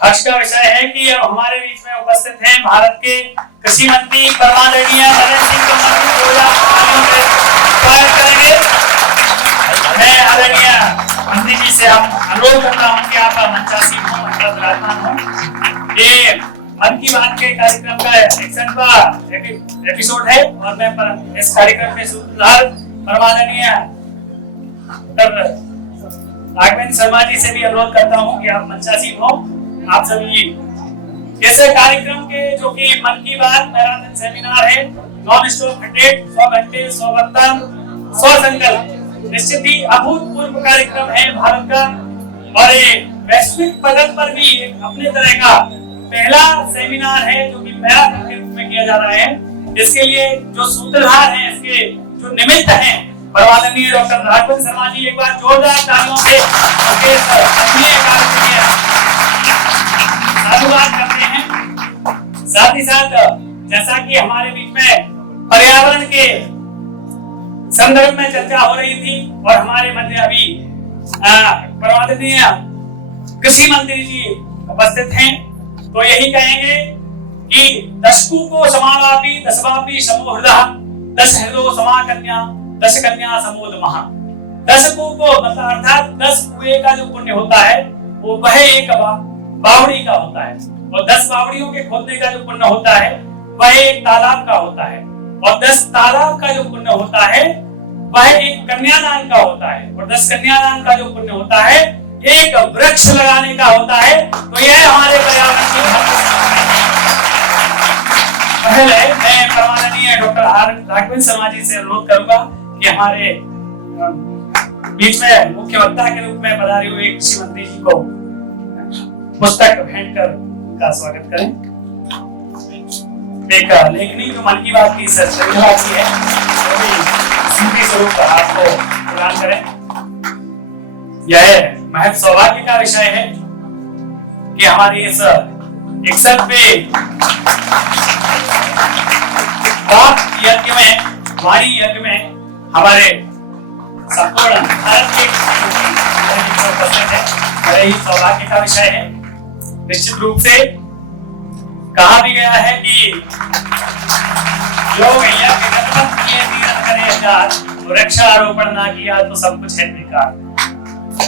हर्ष का विषय है कि अब हमारे बीच में उपस्थित हैं भारत के कृषि मंत्री परमादरणीय नरेंद्र सिंह तोमर जी, 2000 स्वागत करेंगे। मैं आदरणीय मंत्री जी से हम अनुरोध करता हूं कि आप मंचासीन हो, विराजमान हो। ये मन की बात के कार्यक्रम का 61वां एपिसोड है और मैं इस कार्यक्रम में सूत्रधार परमादरणीय राघवेंद्र शर्मा जी से भी अनुरोध करता हूं कि आप मंचासीन हो। आप सभी ऐसे कार्यक्रम के जो कि मन की बात मैराथन सेमिनार है, नॉन स्टॉप 100 घंटे 100 वक्ता 100 संकल्प, निश्चित ही अभूतपूर्व कार्यक्रम है भारत का और ये वैश्विक पटल पर भी अपने तरह का पहला सेमिनार है जो कि मैराथन के रूप में किया जा रहा है। इसके लिए जो सूत्रधार हैं, इसके जो निमित्त हैं, परमादरणीय डॉक्टर राघवेंद्र शर्मा जी, एक बार जोरदार तालियों से उनके साधुवाद करते हैं। साथ ही साथ जैसा कि हमारे बीच में पर्यावरण के संदर्भ में चर्चा हो रही थी और हमारे मध्य अभी परमादरणीय कृषि मंत्री जी उपस्थित हैं, तो यही कहेंगे कि दशकू को समावापी दशवापी समोहृदः, दश हृदो समाकन्या दश कन्या समोद महा। 10 कुओं को मतलब अर्थात 10 कुएं का जो पुण्य होता है वो वह एक बावड़ी का होता है और 10 बावड़ियों के खोदने का जो पुण्य होता है वह एक तालाब का होता है और 10 तालाब का जो पुण्य होता है वह एक कन्यादान का होता है और 10 कन्यादान का जो पुण्य होता है एक वृक्ष लगाने का होता है। तो यह हमारे पर्यावरण की पहले मैं परमादरणीय डॉक्टर राघवेंद्र शर्मा जी से अनुरोध करूंगा कि हमारे बीच में मुख्य वक्ता के रूप में पधारे हुए कृषि मंत्री जी को पुस्तक भेंट कर उनका स्वागत करें। एक लेखनी जो मन की बात की श्रृंखला की है, स्मृति स्वरूप आपको प्रदान करें। यह महज सौभाग्य का विषय है कि हमारी इस 61वें यज्ञ में, वाणी यज्ञ में हमारे संपूर्ण भारत के उपस्थित है, बड़े ही सौभाग्य का विषय है। निश्चित रूप से कहा भी गया है कि जो यज्ञ गणपत किए तीरथ करे चार, वृक्षारोपण ना किया तो सब कुछ है बेकार।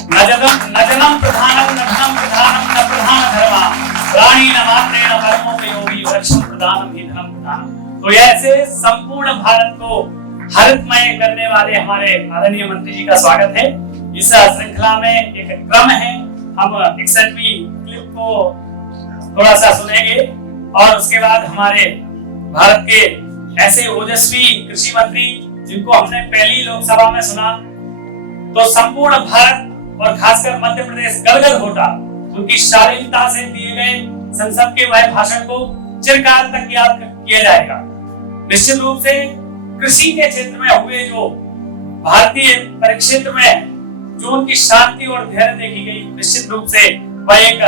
न जनम प्रधानम न धनम प्रधानम न प्रधान धर्मा, प्राणी न मात्रेण परमोपयोगी वृक्षम प्रधानम ही धनम प्रधानम। तो ऐसे संपूर्ण भारत को हरितमय करने वाले हमारे आदरणीय मंत्री जी का स्वागत है। इस श्रृंखला में एक क्रम है, हम 61वीं क्लिप को थोड़ा सा सुनेंगे और उसके बाद हमारे भारत के ऐसे ओजस्वी कृषि मंत्री जिनको हमने पहली लोकसभा में सुना तो संपूर्ण भारत और खासकर मध्य प्रदेश गदगद होता। उनकी शालीनता से दिए गए संसद के वह भाषण को चिरकाल तक याद किया जाएगा। निश्चित रूप से कृषि के क्षेत्र में हुए जो भारतीय परिक्षेत्र में जो उनकी शांति और धैर्य देखी गई, निश्चित रूप से वह एक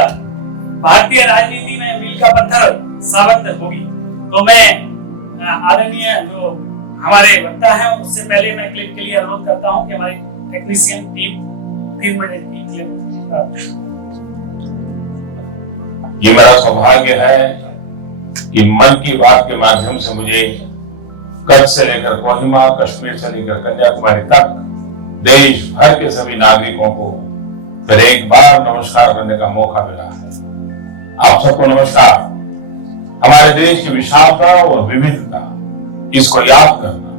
भारतीय राजनीति में मील का पत्थर साबित होगी। तो मैं आदरणीय जो हमारे वक्ता हैं उससे पहले मैं क्लिप के लिए अनुरोध करता हूं कि हमारी टेक्नीशियन टीम 3 मिनट की क्लिप। ये मेरा सौभाग्य है कि मन की बात के माध्यम से मुझे कच्छ से लेकर कोहिमा, कश्मीर से लेकर कन्याकुमारी तक देश भर के सभी नागरिकों को फिर एक बार नमस्कार करने का मौका मिला है। आप सबको नमस्कार। हमारे देश की विशालता और विविधता, इसको याद करना,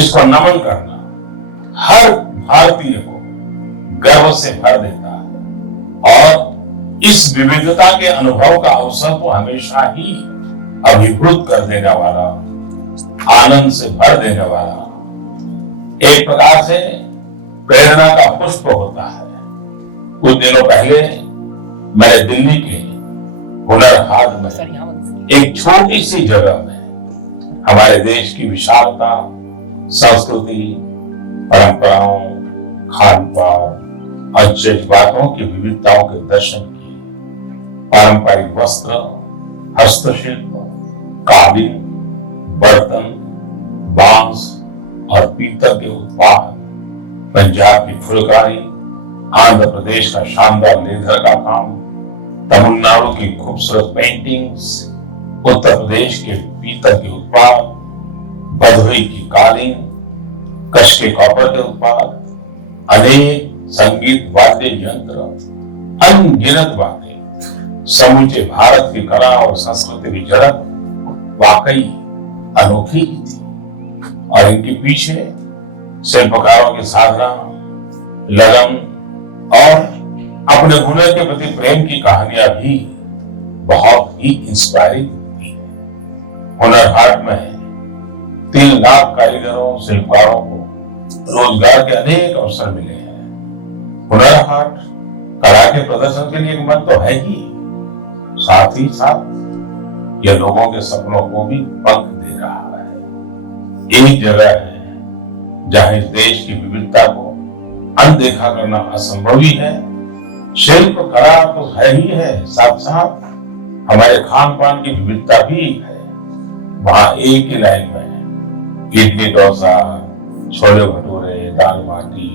इसको नमन करना हर भारतीय को गर्व से भर देता है और इस विविधता के अनुभव का अवसर तो हमेशा ही अभिभूत कर देने वाला, आनंद से भर देने वाला, एक प्रकार से प्रेरणा का पुष्प होता है। कुछ दिनों पहले मैंने दिल्ली के हुनर हाट में एक छोटी सी जगह में हमारे देश की विशालता, संस्कृति, परंपराओं, खान पान और जज्बातों की विविधताओं के दर्शन किए। पारंपरिक वस्त्र, हस्तशिल्प, कालीन, बर्तन, बांस और पीतल के उत्पाद, पंजाब की फुलकारी, आंध्र प्रदेश का शानदार लेदर का काम, तमिलनाडु की खूबसूरत पेंटिंग्स, उत्तर प्रदेश के पीतल के उत्पाद, भदोही की कालीन, कच्छ के कॉपर के उत्पाद, अनेक संगीत वाद्य यंत्र, अनगिनत बातें, समूचे भारत की कला और संस्कृति की झलक वाकई अनोखी ही थी। और इनके पीछे शिल्पकारों की साधना, लगन और अपने हुनर के प्रति प्रेम की कहानियां भी बहुत ही इंस्पायरिंग होती है। हुनर हाट में 3 लाख कारीगरों, शिल्पकारों को रोजगार के अनेक अवसर मिले हैं। हुनर हाट कला के प्रदर्शन के लिए एक मंच तो है ही, साथ ही साथ यह लोगों के सपनों को भी पंख दे रहा है। एक जगह है जहां इस देश की विविधता को अनदेखा करना असंभव ही है। शिल्प कला तो है ही है, साथ साथ हमारे खान पान की विविधता भी है। वहां एक ही लाइन में इडली, डोसा, छोले भटूरे, दाल बाटी,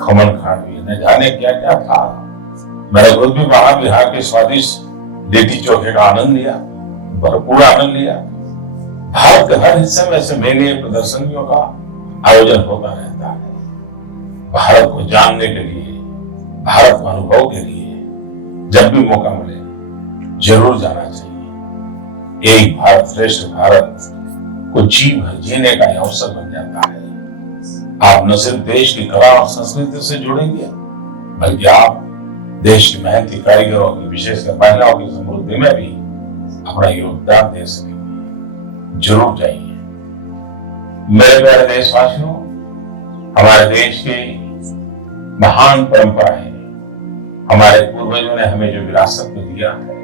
खमन खांडवी, न जाने क्या क्या था। मैंने खुद भी वहां बिहार के स्वादिष्ट लिट्टी चोखे का आनंद लिया, भरपूर आनंद लिया। भारत के हर हिस्से में ऐसे मेले, प्रदर्शनियों का आयोजन होता रहता है। भारत को जानने के लिए, भारत को अनुभव के लिए जब भी मौका मिले जरूर जाना चाहिए। एक भारत श्रेष्ठ भारत को जी भर जीने का अवसर बन जाता है। आप न सिर्फ देश की कला और संस्कृति से जुड़ेंगे, बल्कि आप देश की मेहनती कारीगरों की, विशेषकर महिलाओं की समृद्धि में भी अपना योगदान दे सकेंगे। जरूर जाइए। मेरे प्यारे देशवासियों, हमारे देश की महान परंपरा है। हमारे पूर्वजों ने हमें जो विरासत में दिया है,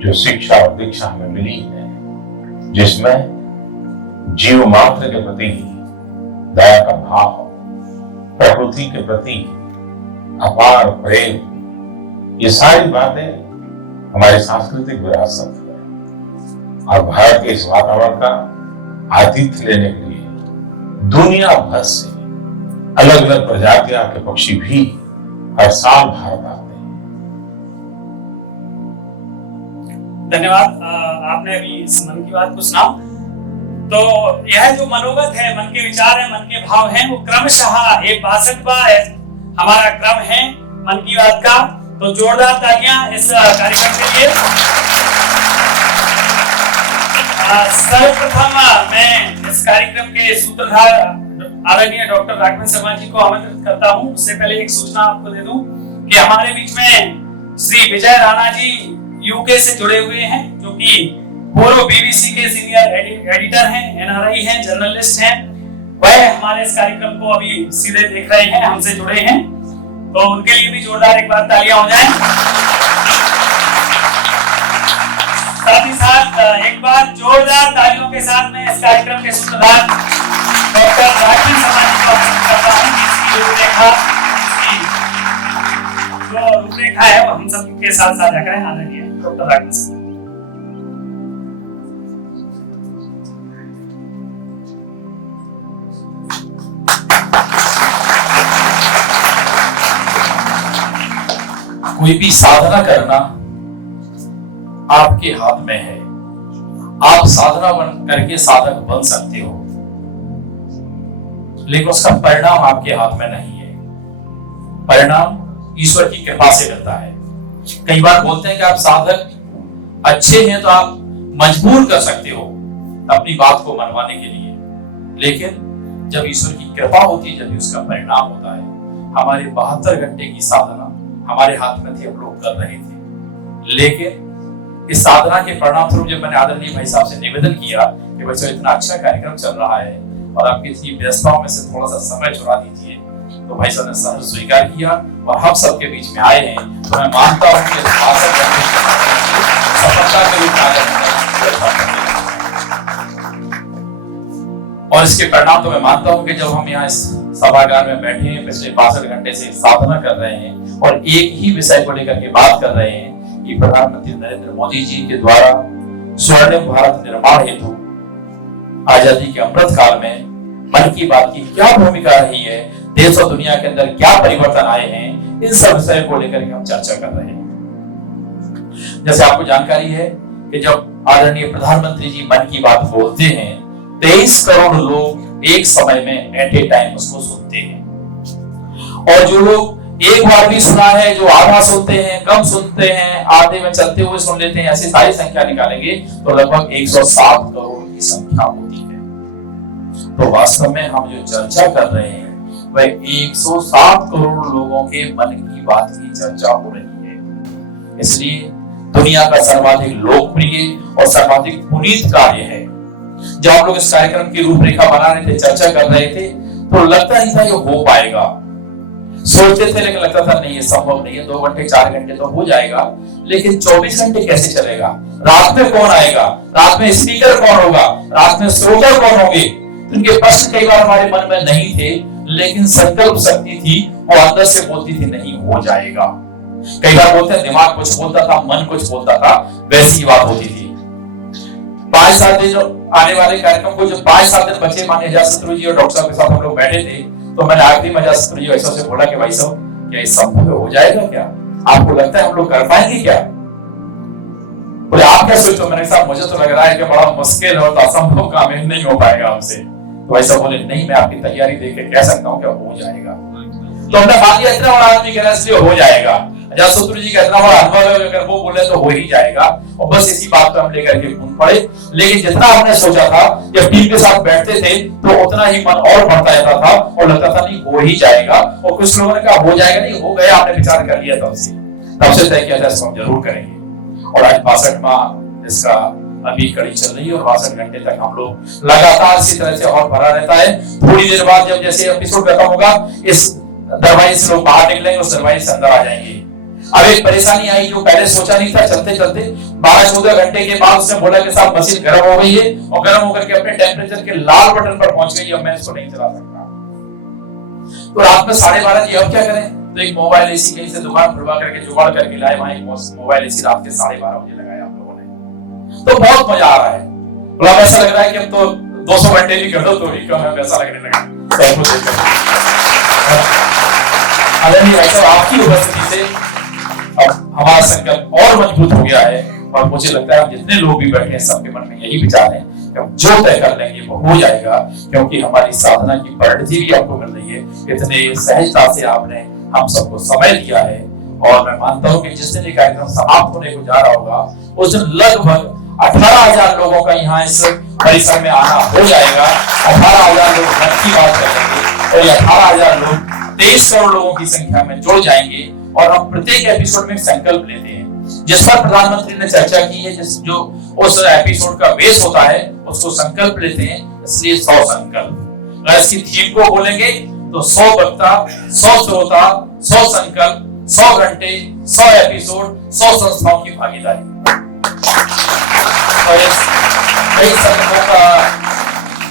जो शिक्षा और दीक्षा हमें मिली है, जिसमें जीव मात्र के प्रति दया का भाव, प्रकृति के प्रति अपार प्रेम, ये सारी बातें हमारी सांस्कृतिक विरासत है। और भारत के इस वातावरण का आतिथ्य लेने के लिए दुनिया भर से अलग अलग प्रजातियां के पक्षी भी हर साल भारत आते हैं। धन्यवाद। आपने अभी इस मन की बात को सुना। तो यह जो मनोगत है, मन के विचार है, मन के भाव हैं, वो क्रमशः 62वां हमारा क्रम है मन की बात का। तो जोरदार तालियां इस कार्यक्रम के लिए। सर्वप्रथम मैं इस कार्यक्रम के सूत्रधार आदरणीय डॉक्टर राघवेंद्र शर्मा जी को आमंत्रित करता हूं। उससे पहले एक सूचना आपको दे दूं कि हमारे बीच में श्री विजय राणा जी यूके से जुड़े हुए हैं, जो कि पूर्व बीबीसी के सीनियर एडिटर हैं, एनआरआई हैं, जर्नलिस्ट हैं। वह हमारे इस कार्यक्रम को अभी सीधे देख रहे हैं, हमसे जुड़े हैं। तो उनके लिए भी जोरदार एक बार तालियां हो जाएं। साथ ही साथ एक बार जोरदार तालियों के साथ में इस कार्यक्रम के सूत्रधार डॉक्टर राघवेंद्र शर्मा जी को आमंत्रित करता हूं कि इसकी रूपरेखा है वो हम सब के साथ साझा करें। आदरणीय डॉक्टर राघवेंद्र शर्मा। कोई भी साधना करना आपके हाथ में है। आप साधना करके साधक बन सकते हो, लेकिन उसका परिणाम आपके हाथ में नहीं है। परिणाम ईश्वर की कृपा से मिलता है। कई बार बोलते हैं कि आप साधक अच्छे हैं तो आप मजबूर कर सकते हो अपनी बात को मनवाने के लिए, लेकिन जब ईश्वर की कृपा होती है, जब उसका परिणाम होता है। हमारे 72 घंटे की साधना हमारे हाथ में थी, हम लोग कर रहे थे, लेकिन इस साधना के परिणाम स्वरूप जब मैंने आदरणीय भाई साहब से निवेदन किया कि भाई साहब इतना अच्छा कार्यक्रम चल रहा है और आपकी इतनी व्यस्तताओं में से थोड़ा सा समय चुरा दीजिए, तो भाई साहब ने सहर्ष स्वीकार किया और हम सबके बीच में आए हैं। तो मैं मानता हूँ कि सफलता के रूप और इसके परिणाम तो मैं मानता हूँ कि जब हम यहाँ इस सभागार में बैठे हैं, पिछले 62 घंटे से साधना कर रहे हैं और एक ही विषय को लेकर के बात कर रहे हैं कि प्रधानमंत्री नरेंद्र मोदी जी के द्वारा स्वर्णिम भारत निर्माण हेतु आजादी के अमृत काल में मन की बात की क्या भूमिका रही है, देश और दुनिया के अंदर क्या परिवर्तन आए हैं, इन सब विषयों को लेकर के हम चर्चा कर रहे हैं। जैसे आपको जानकारी है कि जब आदरणीय प्रधानमंत्री जी मन की बात बोलते हैं, 23 करोड़ लोग एक समय में एट ए टाइम उसको सुनते हैं। और जो लोग एक बार भी सुना है, जो आधा सुनते हैं, कम सुनते हैं, आधे में चलते हुए सुन लेते हैं, ऐसी सारी संख्या निकालेंगे तो लगभग 107 करोड़ की संख्या होती है। तो वास्तव में हम जो चर्चा कर रहे हैं वह 107 करोड़ लोगों के मन की बात की चर्चा हो रही है। इसलिए दुनिया का सर्वाधिक लोकप्रिय और सर्वाधिक पुनीत कार्य है। जब हम लोग इस कार्यक्रम की रूपरेखा बना रहे थे, चर्चा कर रहे थे, तो लगता नहीं था ये हो पाएगा। सोचते थे लेकिन लगता था नहीं, ये संभव नहीं है। 2 घंटे 4 घंटे तो हो जाएगा, लेकिन 24 घंटे कैसे चलेगा? रात में कौन आएगा? रात में स्पीकर कौन होगा? रात में श्रोता कौन होंगे? उनके प्रश्न कई बार हमारे मन में नहीं थे, लेकिन संकल्प शक्ति थी, वो अंदर से बोलती थी नहीं हो जाएगा। कई बार बोलते हैं दिमाग कुछ बोलता था, मन कुछ बोलता था, वैसी बात होती थी। 5-7 दिन आने वाले कार्यक्रम को जो 5-7 दिन बचे, माननीय अजातशत्रु जी और डॉक्टर साहब के साथ हम लोग बैठे थे, तो मैंने आखिरी में अजातशत्रु जी वैसा से बोला कि भाई साहब क्या ये संभव हो जाएगा? क्या आपको लगता है हम लोग कर पाएंगे क्या? बोले आप क्या सोचते हो? मैंने कहा मुझे तो लग रहा है कि बड़ा मुश्किल और असंभव काम है, नहीं हो पाएगा हमसे। तो ऐसा बोले नहीं, मैं आपकी तैयारी देख के कह सकता हूँ कि हो जाएगा। तो हमने मान लिया इतना बड़ा आदमी कह रहा है इसलिए हो जाएगा। अजातशत्रु जी का इतना बड़ा अनुभव है, अगर वो बोले तो हो ही जाएगा, और बस इसी बात को हम लेकर के घूम पड़े। लेकिन जितना हमने सोचा था, जब टीम के साथ बैठते थे तो उतना ही मन और बढ़ता जाता था और लगता था नहीं हो ही जाएगा। और कुछ लोगों ने कहा हो जाएगा, नहीं हो गया, आपने विचार कर लिया तब से तय किया था इसको हम जरूर करेंगे। और आज 62वां इसका अभी कड़ी चल रही है और 62 घंटे तक हम लोग लगातार इसी तरह से और भरा रहता है। थोड़ी देर बाद जब जैसे एपिसोड खत्म होगा, इस दरवाजे से लोग बाहर निकलेंगे, उस दरवाजे से अंदर आ जाएंगे। अब एक परेशानी आई जो पहले सोचा नहीं था। चलते चलते 12-14 घंटे के बाद उसने बोला कि साहब मशीन गर्म हो गई है और गर्म होकर के अपने टेम्परेचर के लाल बटन पर पहुंच गई, अब मैं इसको नहीं चला सकता। तो रात में 12:30 अब क्या करें? तो एक मोबाइल एसी कहीं से दुकान खुलवा करके जुगाड़ करके लाए, वहां एक मोबाइल एसी रात के 12:30 बजे लगाया हम लोगों ने। तो बहुत मजा आ रहा है। बोला ऐसा लग रहा है कि अब तो 200 घंटे भी कर दो तो भी कम है, वैसा लगने लगा। आपकी उपस्थिति से अब हमारा संकल्प और मजबूत हो गया है और मुझे लगता है जितने लोग भी बैठे हैं सबके मन में यही विचार है कि हम जो तय कर लेंगे वो हो जाएगा, क्योंकि हमारी साधना की परिणति भी आपको मिल रही है। इतने सहजता से आपने हम सबको समय दिया है और मैं मानता हूं कि जिस दिन ये कार्यक्रम समाप्त होने को जा रहा होगा उस दिन लगभग 18,000 लोगों का यहाँ इस परिसर में आना हो जाएगा। 18,000 लोग मन की बात करेंगे और ये 18,000 लोग 23 करोड़ लोगों की संख्या में जुड़ जाएंगे। और हम प्रत्येक एपिसोड में संकल्प लेते हैं जिस पर प्रधानमंत्री ने चर्चा की है, जो उस एपिसोड का बेस होता है उसको संकल्प लेते हैं। इसलिए 100 संकल्प। अगर इसकी थीम को बोलेंगे तो 100 वक्ता, 100 श्रोता, 100 संकल्प, 100 घंटे, 100 एपिसोड, 100 संस्थाओं की भागीदारी। और इस कई संकल्पों का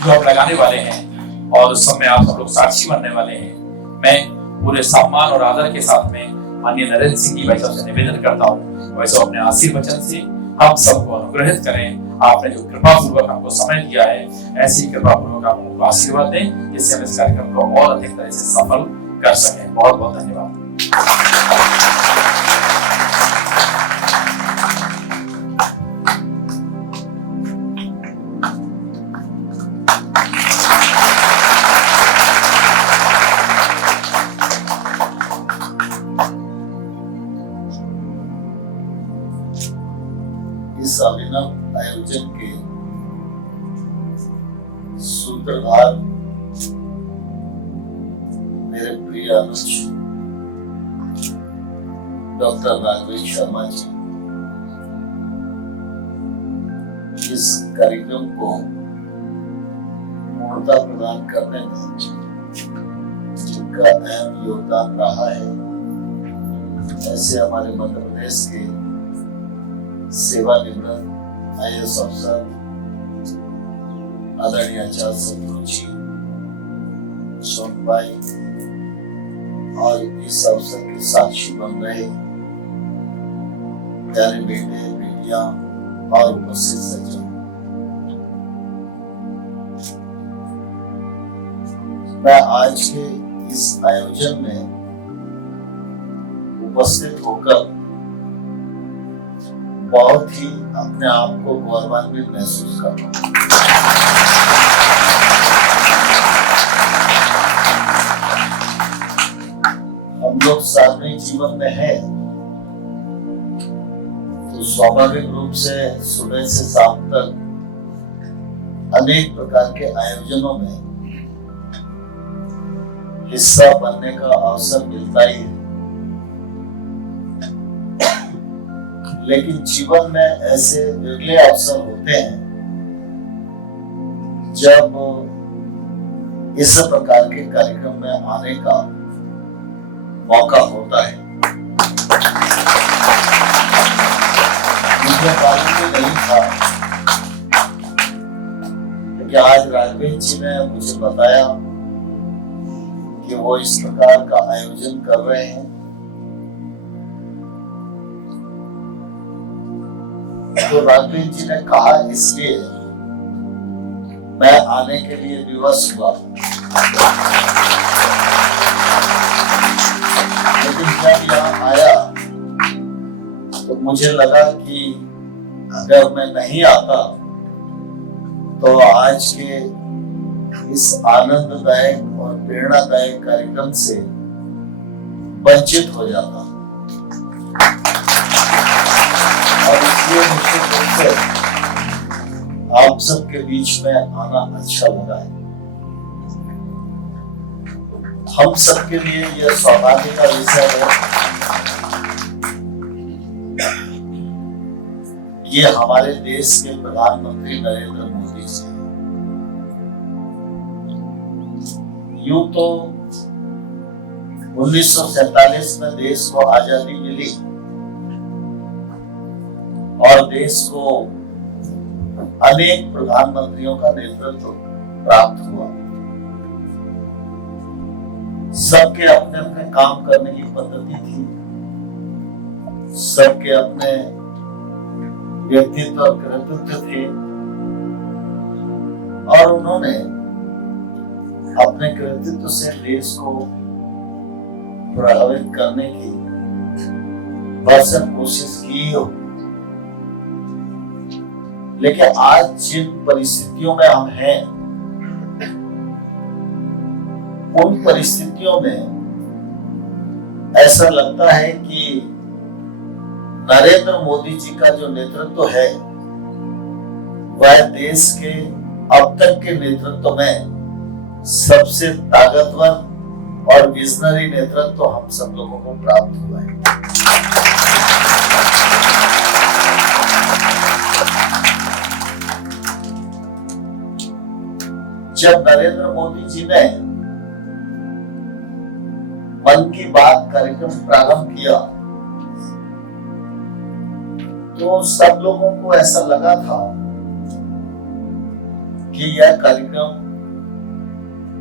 जो हम लगाने वाले हैं और उस समय आप सब लोग साक्षी बनने वाले हैं। मैं पूरे सम्मान और आदर के साथ में माननीय नरेंद्र सिंह जी भाई साहब से निवेदन करता हूँ वैसे अपने आशीर्वचन से हम सबको अनुग्रहित करें। आपने जो कृपा पूर्वक हमको समय दिया है, ऐसी कृपा पूर्वक आप हमको आशीर्वाद दें जिससे हम इस कार्यक्रम को और अधिक तरह से सफल कर सकें। बहुत बहुत धन्यवाद। इस अभिनव आयोजन के सूत्रधार मेरे प्रिय अनुज डॉक्टर राघवेश शर्मा जी इस कार्यक्रम को पूर्णता प्रदान करने में जिनका अहम योगदान रहा है, ऐसे हमारे मध्य प्रदेश के सेवानिवृत्त IAS अफसर आदरणीय अजातशत्रु जी, सोनभाई और इस अवसर के साक्षी बन रहे प्यारे बेटे बेटियां और उपस्थित सज्जन, मैं आज के इस आयोजन में उपस्थित होकर बहुत ही अपने आप को गौरवान्वित महसूस कर रहा हूं। हम लोग सार्वजनिक जीवन में हैं तो स्वाभाविक रूप से सुबह से शाम तक अनेक प्रकार के आयोजनों में हिस्सा बनने का अवसर मिलता ही है, लेकिन जीवन में ऐसे विरले अवसर होते हैं जब इस प्रकार के कार्यक्रम में आने का मौका होता है। मुझे मालूम भी नहीं था, लेकिन आज राजवीर जी ने मुझे बताया कि वो इस प्रकार का आयोजन कर रहे हैं। तो राजवीर जी ने कहा, इसलिए मैं आने के लिए विवश हुआ, लेकिन जब यहाँ आया तो मुझे लगा कि अगर मैं नहीं आता तो आज के इस आनंददायक और प्रेरणादायक कार्यक्रम से वंचित हो जाता, और इसलिए मुझे फिर आप सबके बीच में आना अच्छा लगा है। हम सबके लिए यह सौभाग्य का विषय है। ये हमारे देश के प्रधानमंत्री नरेंद्र मोदी जी। यूं तो 1947 में देश को आजादी मिली और देश को अनेक प्रधानमंत्रियों का नेतृत्व प्राप्त हुआ। सबके अपने अपने काम करने की पद्धति थी, सबके अपने व्यक्तित्व और कृतित्व थे, और उन्होंने अपने कृतित्व से देश को प्रभावित करने की भरसक कोशिश की हो। लेकिन आज जिन परिस्थितियों में हम हैं, उन परिस्थितियों में ऐसा लगता है कि नरेंद्र मोदी जी का जो नेतृत्व है वह देश के अब तक के नेतृत्व में सबसे ताकतवर और विजनरी नेतृत्व हम सब लोगों को प्राप्त हुआ है। जब नरेंद्र मोदी जी ने मन की बात कार्यक्रम प्रारंभ किया तो सब लोगों को ऐसा लगा था कि यह कार्यक्रम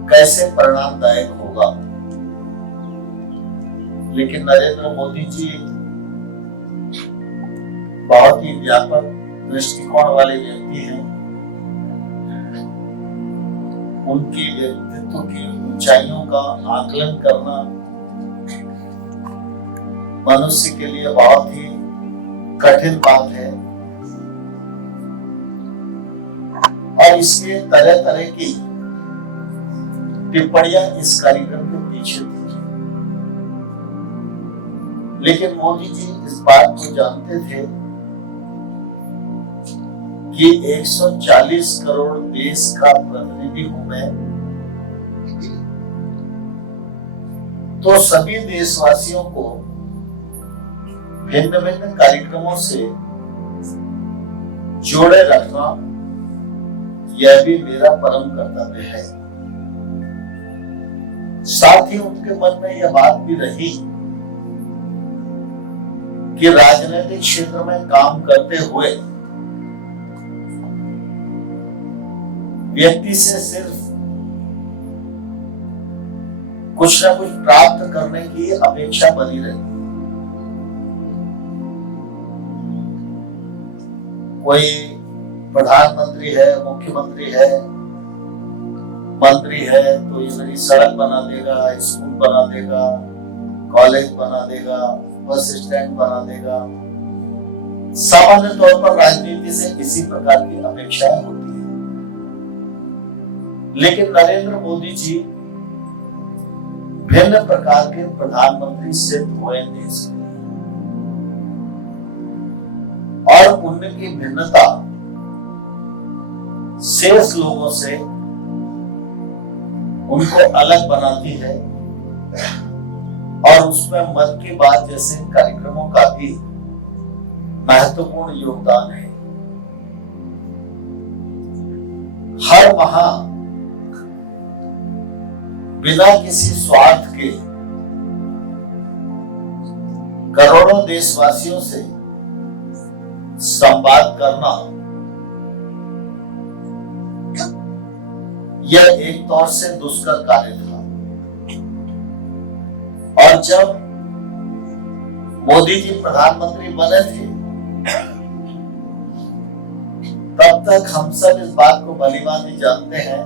कैसे परिणामदायक होगा, लेकिन नरेंद्र मोदी जी बहुत ही व्यापक दृष्टिकोण वाले व्यक्ति हैं। उनकी व्यक्तित्व की ऊंचाइयों का आकलन करना मनुष्य के लिए बहुत ही कठिन बात है, और इसलिए तरह तरह की टिप्पणियां इस कार्यक्रम के पीछे थी। लेकिन मोदी जी इस बात को जानते थे कि 140 करोड़ देश का प्रतिनिधि हूं मैं, तो सभी देशवासियों को भिन्न भिन्न कार्यक्रमों से जोड़े रखना यह भी मेरा परम कर्तव्य है। साथ ही उनके मन में यह बात भी रही कि राजनीतिक क्षेत्र में काम करते हुए व्यक्ति से सिर्फ कुछ ना कुछ प्राप्त करने की अपेक्षा बनी रही। कोई प्रधानमंत्री है, मुख्यमंत्री है, मंत्री है तो ये नई सड़क बना देगा, स्कूल बना देगा, कॉलेज बना देगा, बस स्टैंड बना देगा, सामान्य तौर पर राजनीति से इसी प्रकार की अपेक्षाएं होती है, लेकिन नरेंद्र मोदी जी भिन्न प्रकार के प्रधानमंत्री सिद्ध हुए देश में, और उनकी भिन्नता शेष लोगों से उनको अलग बनाती है, और उसमें मन की बात जैसे कार्यक्रमों का भी महत्वपूर्ण योगदान है। हर माह बिना किसी स्वार्थ के करोड़ों देशवासियों से संवाद करना यह एक तौर से दुष्कर कार्य था। और जब मोदी जी प्रधानमंत्री बने थे, तब तक हम सब इस बात को भलीभांति जानते हैं,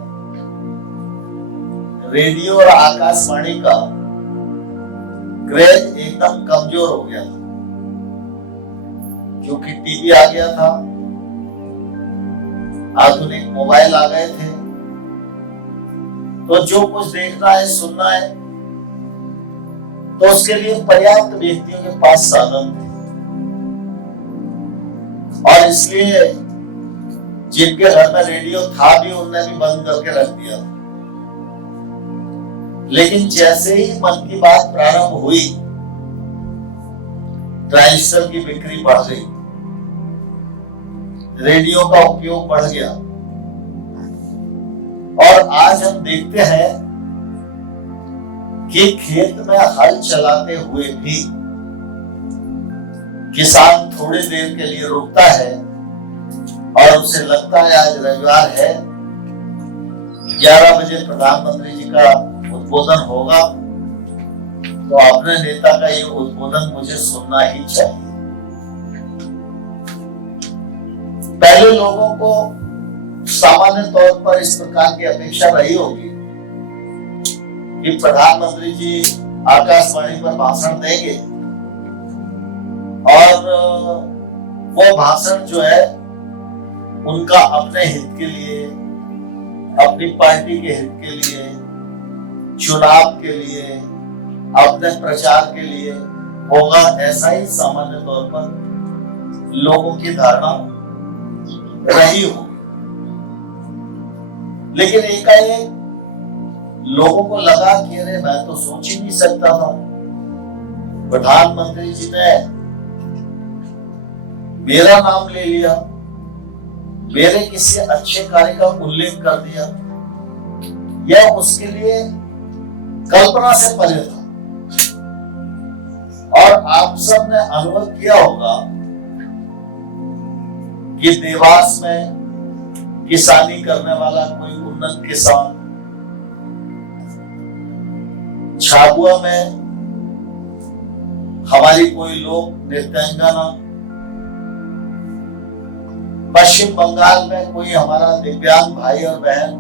रेडियो और आकाशवाणी का क्रेज एकदम कमजोर हो गया था, क्योंकि टीवी आ गया था, आधुनिक मोबाइल आ गए थे, तो जो कुछ देखना है, सुनना है, तो उसके लिए पर्याप्त व्यक्तियों के पास साधन थे। और इसलिए जिनके घर में रेडियो था भी, उनने भी बंद करके रख दिया। लेकिन जैसे ही मन की बात प्रारंभ हुई, ट्रांजिस्टर की बिक्री बढ़ गई, रेडियो का उपयोग बढ़ गया, और आज हम देखते हैं कि खेत में हल चलाते हुए भी किसान थोड़ी देर के लिए रुकता है, और उसे लगता है आज रविवार है, 11 बजे प्रधानमंत्री जी का उद्बोधन होगा, तो अपने नेता का ये उद्बोधन मुझे सुनना ही चाहिए। पहले लोगों को सामान्य तौर पर इस प्रकार की अपेक्षा रही होगी कि प्रधानमंत्री जी आकाशवाणी पर भाषण देंगे, और वो भाषण जो है उनका अपने हित के लिए, अपनी पार्टी के हित के लिए, चुनाव के लिए, अपने प्रचार के लिए होगा, ऐसा ही सामान्य तौर पर लोगों की धारणा रही हो। लेकिन एकाएक लोगों को लगा कि अरे मैं तो सोच ही नहीं सकता था, प्रधानमंत्री जी ने मेरा नाम ले लिया, मेरे किसी अच्छे कार्य का उल्लेख कर दिया, यह उसके लिए कल्पना से परे था। और आप सब ने अनुभव किया होगा कि देवास में किसानी करने वाला कोई उन्नत किसान, झाबुआ में हमारी कोई लोक नृत्यांगना, पश्चिम बंगाल में कोई हमारा दिव्यांग भाई और बहन,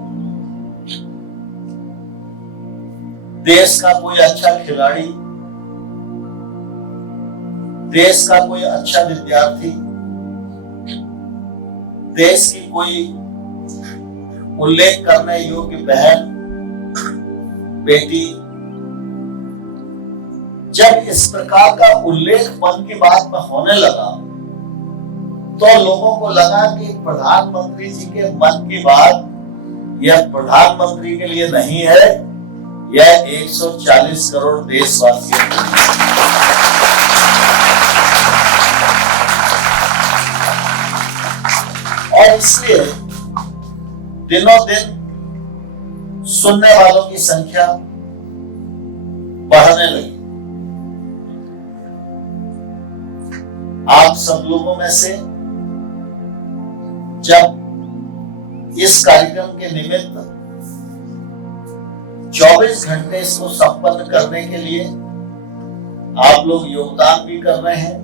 देश का कोई अच्छा खिलाड़ी, देश का कोई अच्छा विद्यार्थी, देश की कोई उल्लेख करने योग्य बहन, बेटी, जब इस प्रकार का उल्लेख मन की बात में होने लगा, तो लोगों को लगा कि प्रधानमंत्री जी के मन की बात यह प्रधानमंत्री के लिए नहीं है, यह 140 करोड़ देशवासियों के लिए। और इसलिए दिनों दिन सुनने वालों की संख्या बढ़ने लगी। आप सब लोगों में से जब इस कार्यक्रम के निमित्त 24 घंटे इसको संपन्न करने के लिए आप लोग योगदान भी कर रहे हैं,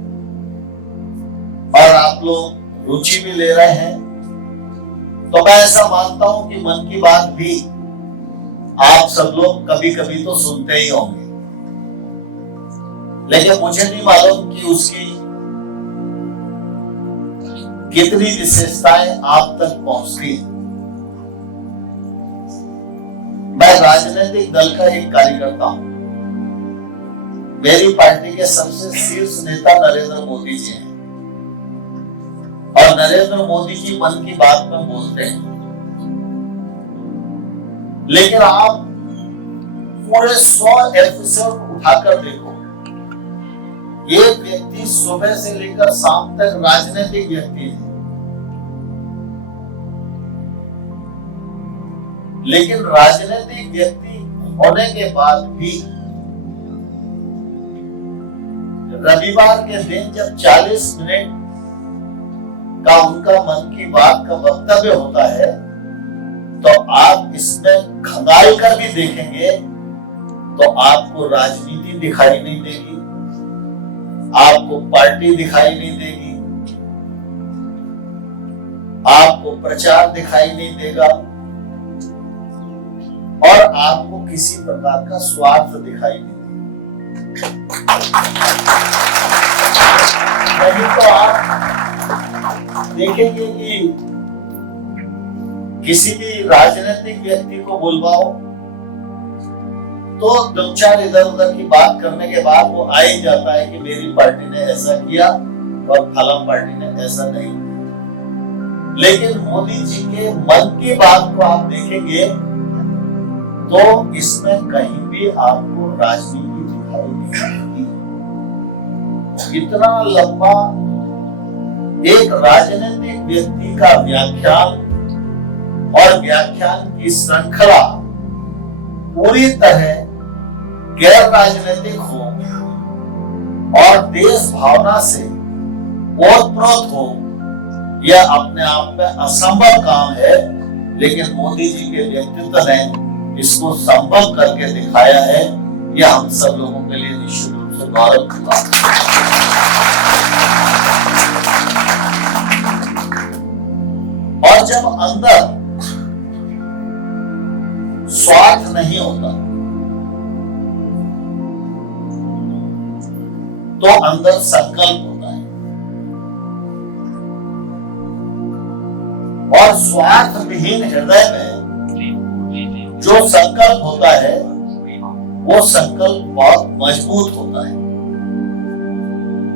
और आप लोग रुचि भी ले रहे हैं, तो मैं ऐसा मानता हूं कि मन की बात भी आप सब लोग कभी कभी तो सुनते ही होंगे। लेकिन मुझे नहीं मालूम कि उसकी कितनी विशेषताएं आप तक पहुंचती हैं। मैं राजनीतिक दल का एक कार्यकर्ता हूं। मेरी पार्टी के सबसे शीर्ष नेता नरेंद्र मोदी जी हैं और नरेंद्र मोदी जी मन की बात में बोलते हैं। लेकिन आप पूरे 100 एपिसोड उठाकर देखो, एक व्यक्ति सुबह से लेकर शाम तक राजनीतिक व्यक्ति है, लेकिन राजनीतिक व्यक्ति होने के बाद भी रविवार के दिन जब 40 मिनट का उनका मन की बात का वक्तव्य होता है, तो आप इसमें खंगाल कर भी देखेंगे तो आपको राजनीति दिखाई नहीं देगी, आपको पार्टी दिखाई नहीं देगी, आपको प्रचार दिखाई नहीं देगा और आपको किसी प्रकार का स्वार्थ दिखाई नहीं देगा। नहीं तो आप देखेंगे कि किसी भी राजनीतिक व्यक्ति को बुलवाओ तो दो चार इधर उधर की बात करने के बाद वो आ ही जाता है कि मेरी पार्टी ने ऐसा किया और फला पार्टी ने ऐसा नहीं। लेकिन मोदी जी के मन की बात को आप देखेंगे तो इसमें कहीं भी आपको राजनीति दिखाई नहीं देगी। इतना लंबा एक राजनीतिक व्यक्ति का व्याख्यान और व्याख्यान की श्रृंखला पूरी तरह गैर राजनीतिक हो और देश भावना से ओतप्रोत हो, यह अपने आप में असंभव काम है, लेकिन मोदी जी के व्यक्तित्व ने इसको संभव करके दिखाया है। यह हम सब लोगों के लिए निश्चित रूप से गौरव की बात है। और जब अंदर स्वार्थ नहीं होता तो अंदर संकल्प होता है, और स्वार्थ विहीन हृदय में जो संकल्प होता है वो संकल्प बहुत मजबूत होता है।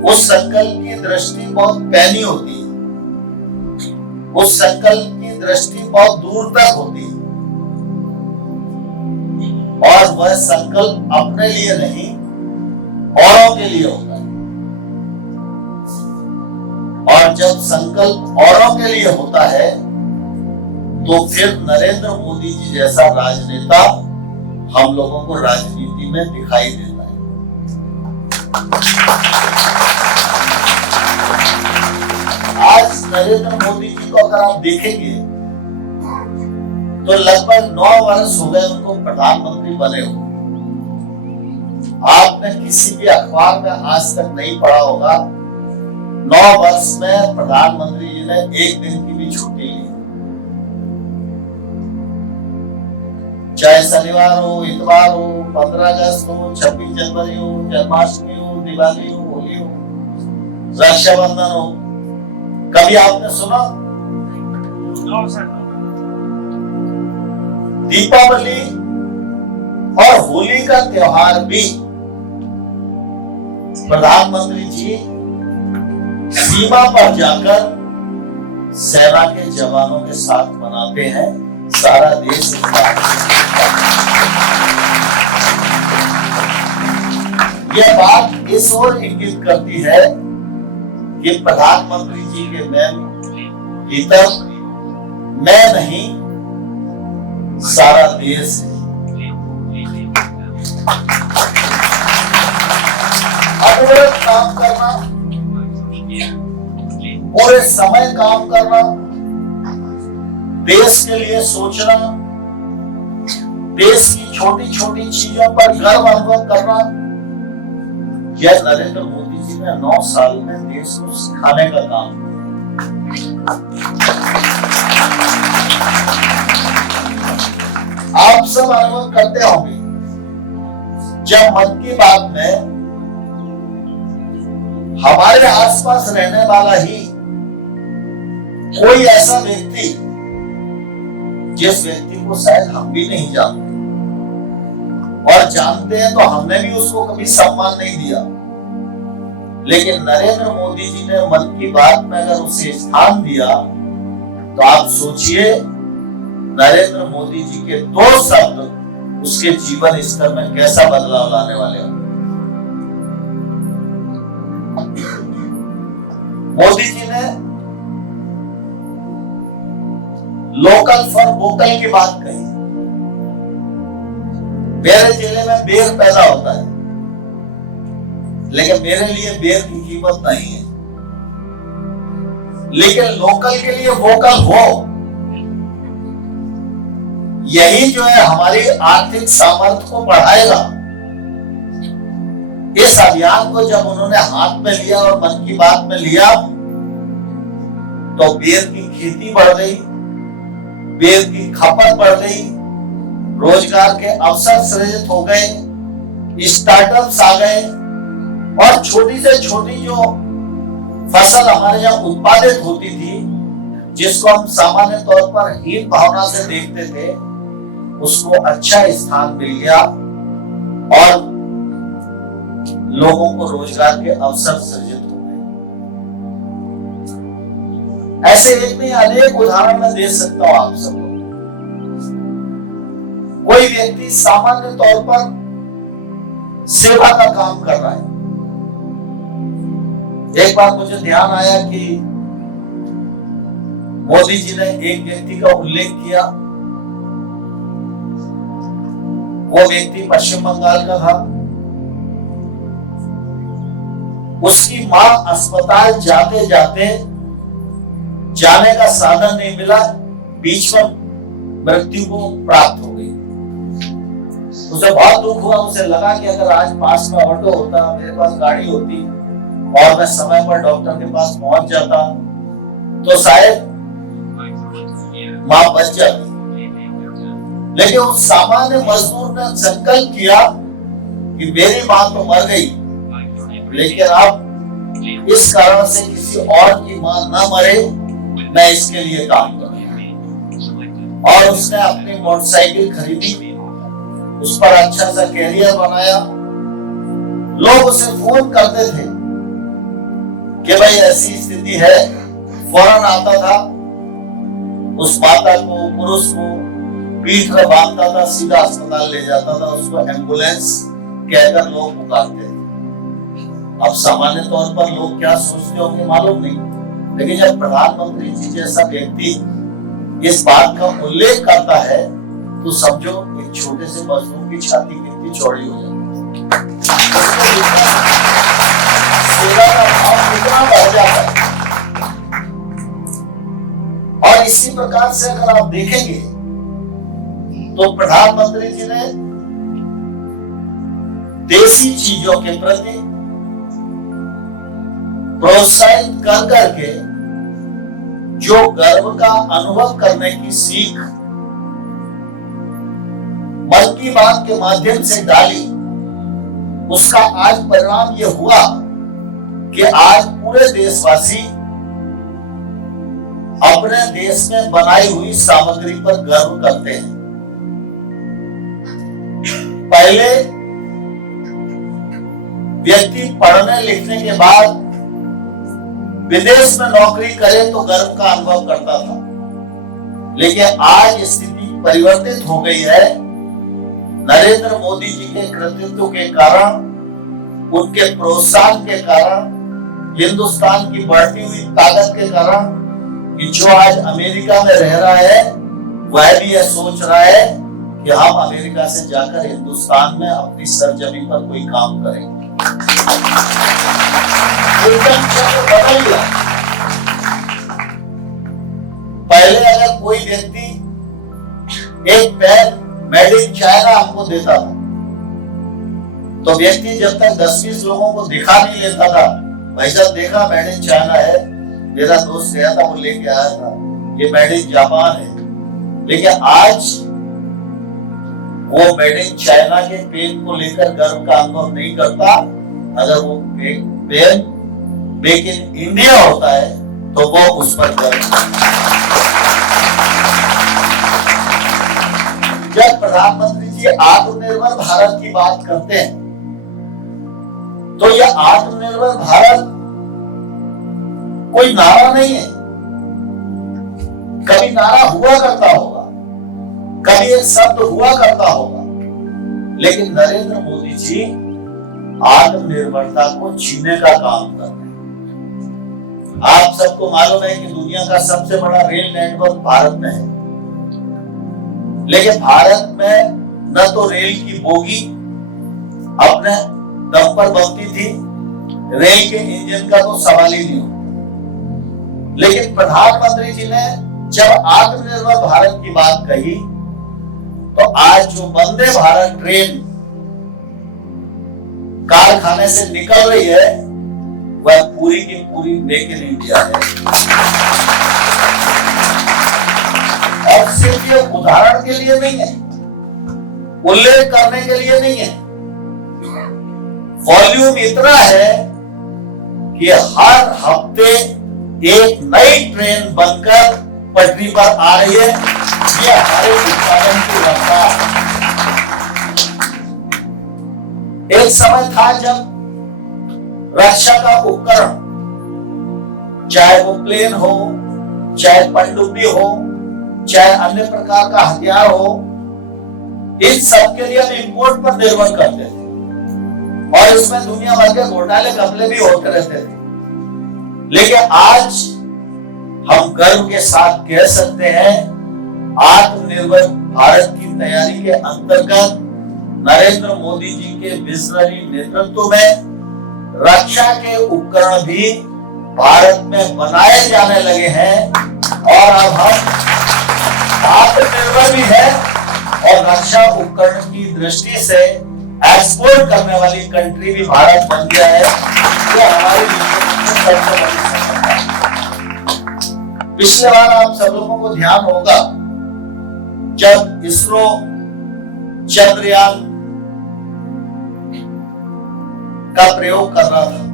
उस संकल्प की दृष्टि बहुत पैनी होती है, उस संकल्प की दृष्टि बहुत दूर तक होती है और वह संकल्प अपने लिए नहीं औरों के लिए होता है। और जब संकल्प औरों के लिए होता है तो फिर नरेंद्र मोदी जी जैसा राजनेता हम लोगों को राजनीति में दिखाई देता है। आज नरेंद्र मोदी जी को अगर आप देखेंगे तो लगभग 9 वर्ष हो गए उनको प्रधानमंत्री बने हो। आपने किसी भी अखबार में आज तक नहीं पढ़ा होगा 9 वर्ष में प्रधानमंत्री जी ने एक दिन की भी छुट्टी ली, चाहे शनिवार हो, इतवार हो, 15 अगस्त हो, 26 जनवरी हो, जन्माष्टमी हो, दिवाली हो, होली हो, रक्षाबंधन हो। कभी आपने सुना? दीपावली और होली का त्योहार भी प्रधानमंत्री जी सीमा पर जाकर सेना के जवानों के साथ मनाते हैं। सारा देश यह बात इस ओर इंगित करती है कि प्रधानमंत्री जी के भीतर मैं नहीं सारा देश है। अविरत काम करना, पूरे समय काम करना, देश के लिए सोचना, देश की छोटी छोटी चीजों पर गर्व अनुभव करना, यह नरेंद्र मोदी जी ने 9 साल में देश को सिखाने का काम किया। आप सब अनुभव करते होंगे जब मन की बात में हमारे आसपास रहने वाला ही कोई ऐसा व्यक्ति जिस व्यक्ति को शायद हम भी नहीं जानते, और जानते हैं तो हमने भी उसको कभी सम्मान नहीं दिया, लेकिन नरेंद्र मोदी जी ने मन की बात में अगर उसे स्थान दिया तो आप सोचिए नरेंद्र मोदी जी के 2 शब्द उसके जीवन स्तर में कैसा बदलाव लाने वाले हैं। मोदी जी ने लोकल फॉर वोकल की बात कही। मेरे जिले में बेर पैदा होता है, लेकिन मेरे लिए बेर की कीमत नहीं है, लेकिन लोकल के लिए वोकल हो, यही जो है हमारी आर्थिक सामर्थ्य को बढ़ाएगा। इस अभियान को जब उन्होंने हाथ में लिया और मन की बात में लिया तो बेर की खेती बढ़ गई, बेर की खपत बढ़ गई, रोजगार के अवसर सृजित हो गए, स्टार्टअप्स आ गए, और छोटी से छोटी जो फसल हमारे यहाँ उत्पादित होती थी, जिसको हम सामान्य तौर पर हीन भावना से देखते थे, उसको अच्छा स्थान मिल गया और लोगों को रोजगार के अवसर सृजित हो गए। ऐसे एक नहीं अनेक उदाहरण मैं दे सकता हूं आप सबको। कोई व्यक्ति सामान्य तौर पर सेवा का काम कर रहा है। एक बार मुझे ध्यान आया कि मोदी जी ने एक व्यक्ति का उल्लेख किया। वो व्यक्ति पश्चिम बंगाल का था। उसकी मां अस्पताल जाते जाते जाने का साधन नहीं मिला, बीच में मृत्यु को प्राप्त हो गई। उसे बहुत दुख हुआ। उसे लगा कि अगर आज पास में ऑटो होता, मेरे पास गाड़ी होती और मैं समय पर डॉक्टर के पास पहुंच जाता तो शायद मां बच जाती। लेकिन उस सामान्य मजदूर ने संकल्प किया कि मेरी मां तो मर गई, लेकिन अब इस कारण से किसी और की मां न मरे, मैं इसके लिए काम करूं। और उसने अपनी मोटरसाइकिल खरीदी, उस पर अच्छा सा कैरियर बनाया। लोग उसे फोन करते थे कि भाई ऐसी स्थिति है, फौरन आता था, उस माता को, पुरुष को पीठ में बांधता था, सीधा अस्पताल ले जाता था, उसको एम्बुलेंस कहकर लोग पुकारते थे। अब सामान्य तौर पर लोग क्या सोचते होंगे मालूम नहीं, लेकिन जब प्रधानमंत्री जी जैसा व्यक्ति इस बात का उल्लेख करता है तो समझो एक छोटे से मजदूर की छाती कितनी चौड़ी हो जाती है, सेवा का भाव कितना बढ़ जाता है। और इसी प्रकार से अगर आप देखेंगे तो प्रधानमंत्री जी ने देसी चीजों के प्रति प्रोत्साहित कर करके जो गर्व का अनुभव करने की सीख मन की बात के माध्यम से डाली, उसका आज परिणाम यह हुआ कि आज पूरे देशवासी अपने देश में बनाई हुई सामग्री पर गर्व करते हैं। पहले व्यक्ति पढ़ने लिखने के बाद विदेश में नौकरी करे तो गर्व का अनुभव करता था, लेकिन आज स्थिति परिवर्तित हो गई है। नरेंद्र मोदी जी के कृतित्व के कारण, उनके प्रोत्साहन के कारण, हिंदुस्तान की बढ़ती हुई ताकत के कारण कि जो आज अमेरिका में रह रहा है वह भी यह सोच रहा है कि हम अमेरिका से जाकर हिंदुस्तान में अपनी सरजमी पर कोई काम करें। बदल गया। पहले अगर कोई व्यक्ति एक पेन मेड इन चाइना हमको देता था तो व्यक्ति जब तक 10-20 लोगों को दिखा नहीं लेता था, भाई साहब देखा मेड इन चाइना है, मेरा दोस्त गया था वो लेके आया था, ये मेड इन जापान है। लेकिन आज वो मेड इन चाइना के पेन को लेकर गर्व का अनुभव नहीं करता। अगर वो पेन मेक इन इंडिया होता है तो वो उस पर गर्व। जब प्रधानमंत्री जी आत्मनिर्भर भारत की बात करते हैं तो यह आत्मनिर्भर भारत कोई नारा नहीं है। कभी नारा हुआ करता होगा, कभी एक शब्द हुआ करता होगा, लेकिन नरेंद्र मोदी जी आत्मनिर्भरता को जीने का काम कर रहे हैं। आप सबको मालूम है कि दुनिया का सबसे बड़ा रेल नेटवर्क भारत में है, लेकिन भारत में न तो रेल की बोगी अपने दम पर बनती थी, रेल के इंजन का तो सवाल ही नहीं हो। लेकिन प्रधानमंत्री जी ने जब आत्मनिर्भर भारत की बात कही तो आज जो वंदे भारत ट्रेन कारखाने से निकल रही है वह पूरी की पूरी मेक इन इंडिया है। और सिर्फ ये उदाहरण के लिए नहीं है, उल्लेख करने के लिए नहीं है, वॉल्यूम इतना है कि हर हफ्ते एक नई ट्रेन बनकर पटरी पर आ रही है। ये हमारे उत्पादन की रफ्तार। एक समय था जब रक्षा का उपकरण, चाहे वो प्लेन हो, चाहे पनडुब्बी हो, चाहे अन्य प्रकार का हथियार हो, इन सब के लिए हम इंपोर्ट पर निर्भर करते थे और इसमें दुनिया भर के घोटाले घपले भी होते रहते थे। लेकिन आज हम गर्व के साथ कह सकते हैं आत्मनिर्भर भारत की तैयारी के अंतर्गत नरेंद्र मोदी जी के विजनरी नेतृत्व में रक्षा के उपकरण भी भारत में बनाए जाने लगे हैं और अब हम आत्मनिर्भर भी है और रक्षा उपकरण की दृष्टि से एक्सपोर्ट करने वाली कंट्री भी भारत बन गया है। ये हमारी सबसे बड़ी सफलता है। पिछले बार आप सब लोगों को ध्यान होगा जब इसरो चंद्रयान का प्रयोग कर रहा था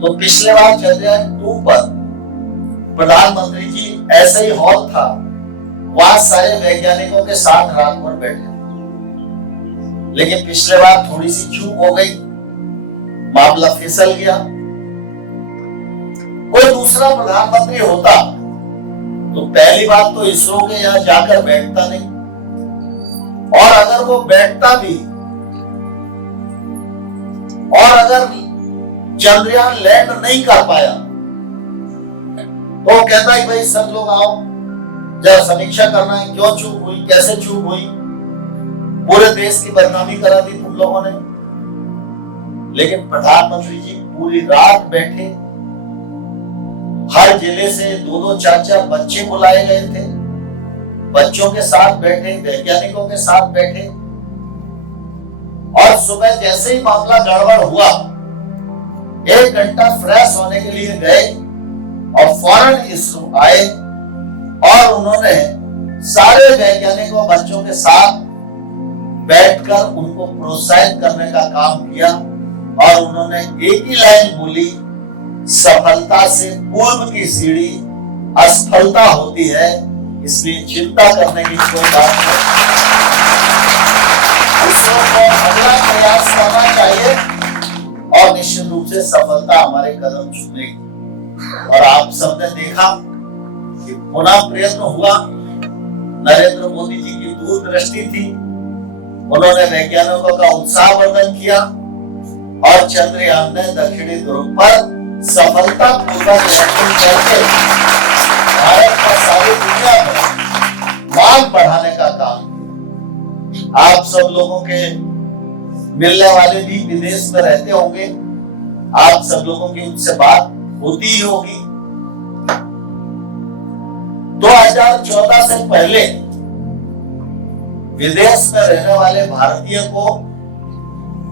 तो पिछले बार चंद्रयान 2 पर प्रधानमंत्री जी ऐसा ही हॉल था, वहां सारे वैज्ञानिकों के साथ रात भर बैठे। लेकिन पिछले बार थोड़ी सी चूक हो गई, मामला फिसल गया। कोई दूसरा प्रधानमंत्री होता तो पहली बात तो इसरो के यहां जाकर बैठता नहीं, और अगर वो बैठता भी और अगर चंद्रयान लैंड नहीं कर पाया तो कहता है भाई सब लोग आओ, जरा समीक्षा करना है, क्यों चूक हुई, कैसे चूक हुई, पूरे देश की बदनामी करा दी तुम लोगों ने। लेकिन प्रधानमंत्री जी पूरी रात बैठे, हर जिले से 2-2, 4-4 बच्चे बुलाए गए थे, बच्चों के साथ बैठे, वैज्ञानिकों के साथ बैठे, और सुबह जैसे ही मामला गड़बड़ हुआ 1 घंटा फ्रेश होने के लिए गए और फौरन इसरो आए और उन्होंने सारे वैज्ञानिकों बच्चों के साथ बैठकर उनको प्रोत्साहित करने का काम किया और उन्होंने एक ही लाइन बोली, सफलता से पूर्व की सीढ़ी असफलता होती है, इसलिए चिंता करने की कोई बात नहीं। इसरो को अगला प्रयास करना चाहिए और निश्चित रूप से सफलता हमारे कदम चूमेगी। और आप सबने देखा कि पुनः प्रयत्न हुआ, नरेंद्र मोदी जी की दूरदृष्टि थी, उन्होंने वैज्ञानिकों का उत्साहवर्धन किया और चंद्रयान ने दक्षिणी ध्रुव पर सफलतापूर्वक लैंडिंग करके भारत का सारी दुनिया में मान बढ़ाने का काम किया। आप सब लोगों के मिलने वाले भी विदेश में रहते होंगे, आप सब लोगों की उनसे बात होती ही होगी। 2014 से पहले विदेश में रहने वाले भारतीय को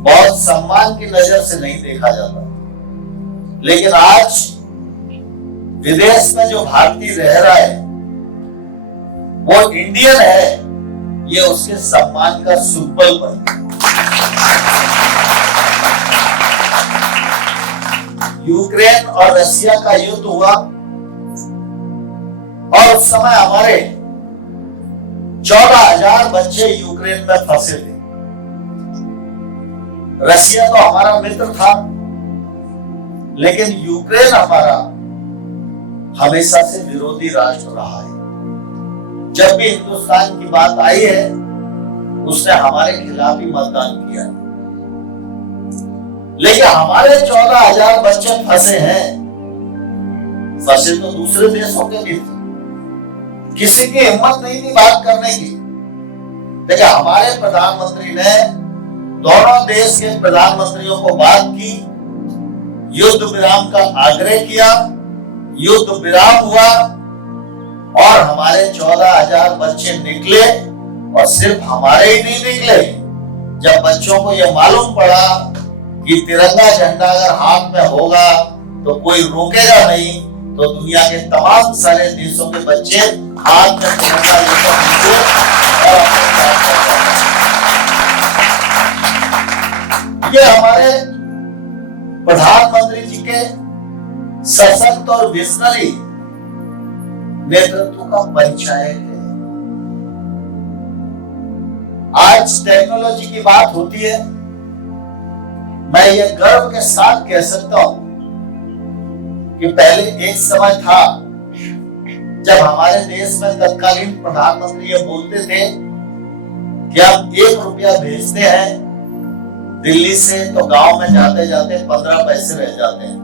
बहुत सम्मान की नजर से नहीं देखा जाता, लेकिन आज विदेश में जो भारतीय रह रहा है वो इंडियन है, ये उसके सम्मान का सिंबल बन गया। यूक्रेन और रसिया का युद्ध हुआ और उस समय हमारे 14,000 बच्चे यूक्रेन में फंसे थे। रसिया तो हमारा मित्र था, लेकिन यूक्रेन हमारा हमेशा से विरोधी राष्ट्र रहा है। जब भी हिंदुस्तान की बात आई है, उसने हमारे खिलाफ ही मतदान किया है। लेकिन हमारे 14,000 बच्चे फंसे हैं, फंसे तो दूसरे देशों के भी थे। किसी की हिम्मत नहीं थी बात करने की, लेकिन हमारे प्रधानमंत्री ने दोनों देश के प्रधानमंत्रियों को बात की, युद्ध विराम का आग्रह किया, युद्ध विराम हुआ और हमारे 14,000 बच्चे निकले। और सिर्फ हमारे ही नहीं निकले, जब बच्चों को यह मालूम पड़ा कि तिरंगा झंडा अगर हाथ में होगा तो कोई रोकेगा नहीं, तो दुनिया के तमाम सारे देशों के बच्चे हाथ में तिरंगा लेकर निकले और ये हमारे प्रधानमंत्री जी के सशक्त और विजनरी नेतृत्व का परिचय है। आज टेक्नोलॉजी की बात होती है, मैं ये गर्व के साथ कह सकता हूं कि पहले एक समय था जब हमारे देश में तत्कालीन प्रधानमंत्री ये बोलते थे कि आप 1 रुपया भेजते हैं दिल्ली से तो गांव में जाते जाते 15 पैसे रह जाते हैं।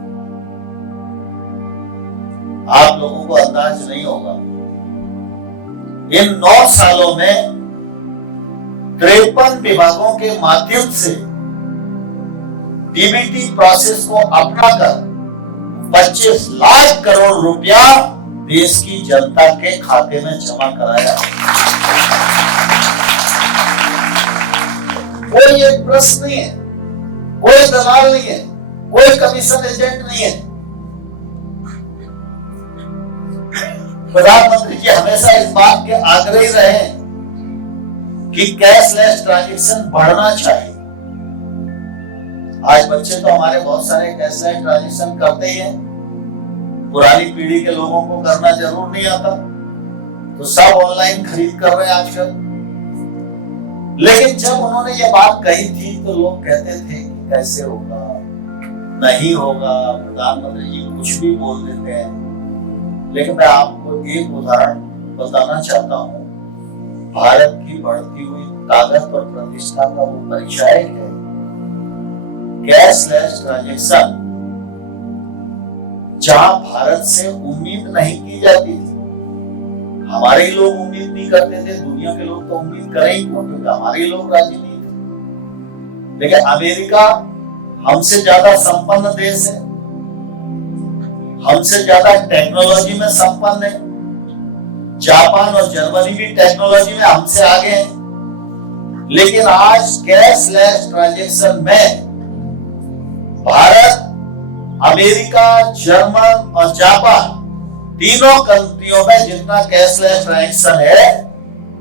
आप लोगों को अंदाज नहीं होगा, इन 9 सालों में 53 विभागों के माध्यम से डीबीटी प्रोसेस को अपनाकर 25 लाख करोड़ रुपया देश की जनता के खाते में जमा कराया। कोई एक प्रश्न नहीं है, कोई दलाल नहीं है, कोई कमीशन एजेंट नहीं है। प्रधानमंत्री जी हमेशा इस बात के आग्रही रहे कि कैशलेस ट्रांजैक्शन बढ़ना चाहिए। आज बच्चे तो हमारे बहुत सारे कैशलेस ट्रांजैक्शन करते ही हैं, पुरानी पीढ़ी के लोगों को करना जरूर नहीं आता, तो सब ऑनलाइन खरीद कर रहे हैं आजकल। लेकिन जब उन्होंने ये बात कही थी तो लोग कहते थे कि कैसे होगा, नहीं होगा, प्रधानमंत्री जी कुछ भी बोल देते हैं। लेकिन मैं आपको एक उदाहरण बताना चाहता हूं, भारत की बढ़ती हुई ताकत और प्रतिष्ठा का वो परिचय है। कैशलेस ट्रांजैक्शन जहां भारत से उम्मीद नहीं की जाती थी, हमारे ही लोग उम्मीद नहीं करते थे, दुनिया के लोग तो उम्मीद करें ही क्यों, क्योंकि हमारे ही लोग राजी नहीं थे। लेकिन अमेरिका हमसे ज्यादा संपन्न देश है, हमसे ज्यादा टेक्नोलॉजी में संपन्न है। जापान और जर्मनी भी टेक्नोलॉजी में हमसे आगे हैं। लेकिन आज कैशलेस ट्रांजैक्शन में भारत, अमेरिका, जर्मन और जापान तीनों कंट्रियों में जितना कैशलेस ट्रांजैक्शन है,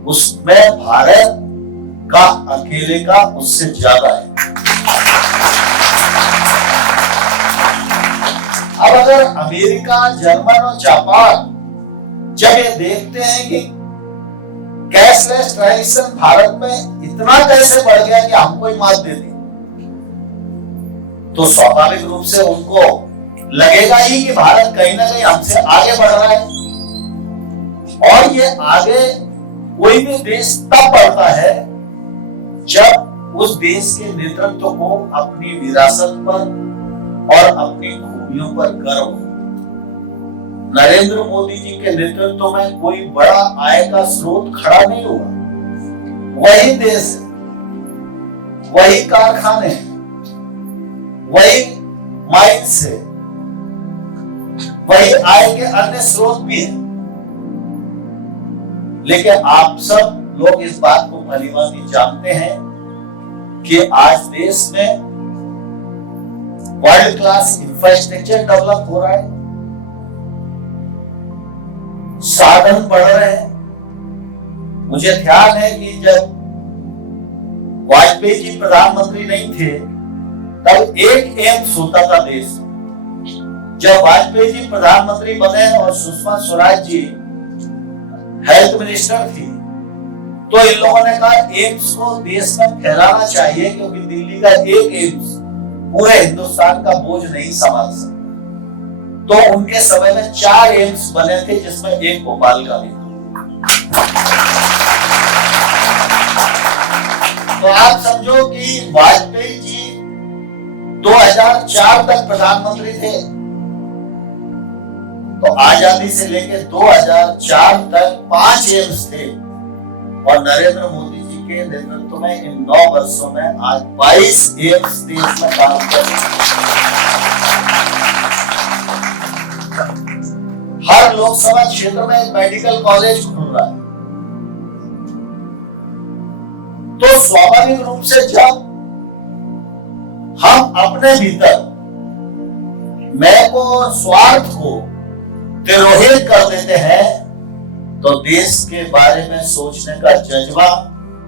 उसमें भारत का अकेले का उससे ज्यादा है। अब अगर अमेरिका, जर्मन और जापान जब ये देखते हैं कि कैशलेस ट्रांजैक्शन भारत में इतना कैसे बढ़ गया कि हमको ही मात दे दी, तो स्वाभाविक रूप से उनको लगेगा ही कि भारत कहीं ना कहीं हमसे आगे बढ़ रहा है। और ये आगे कोई भी देश तब बढ़ता है जब उस देश के नेतृत्व को अपनी विरासत पर और अपनी खूबियों पर गर्व हो। नरेंद्र मोदी जी के नेतृत्व में कोई बड़ा आय का स्रोत खड़ा नहीं हुआ, वही देश है, वही कारखाने, वही माइंस है, वही आय के अन्य स्रोत भी है। लेकिन आप सब लोग इस बात को भलीभांति जानते हैं कि आज देश में वर्ल्ड क्लास इंफ्रास्ट्रक्चर डेवलप हो रहा है, साधन बढ़ रहे हैं। मुझे ध्यान है कि जब वाजपेयी जी प्रधानमंत्री नहीं थे तब एक एम्स होता था देश। जब वाजपेयी जी प्रधानमंत्री बने और सुषमा स्वराज जी हेल्थ मिनिस्टर थी, तो इन लोगों ने कहा एम्स को देश में फैलाना चाहिए, क्योंकि दिल्ली का एक एम्स पूरे हिंदुस्तान का बोझ नहीं संभाल सकता। तो उनके समय में 4 एम्स बने थे, जिसमें एक भोपाल का भी था। तो आप समझो कि वाजपेयी जी 2004 तक प्रधानमंत्री थे, तो आजादी से लेकर 2004 तक 5 एम्स थे, और नरेंद्र मोदी जी के नेतृत्व में इन 9 वर्षों में आज 22 एम्स देश में काम कर रहे हैं। हर लोकसभा क्षेत्र में एक मेडिकल कॉलेज खुल रहा है। तो स्वाभाविक रूप से जब हम अपने भीतर मैं को और स्वार्थ को तिरोहित कर देते हैं, तो देश के बारे में सोचने का जज्बा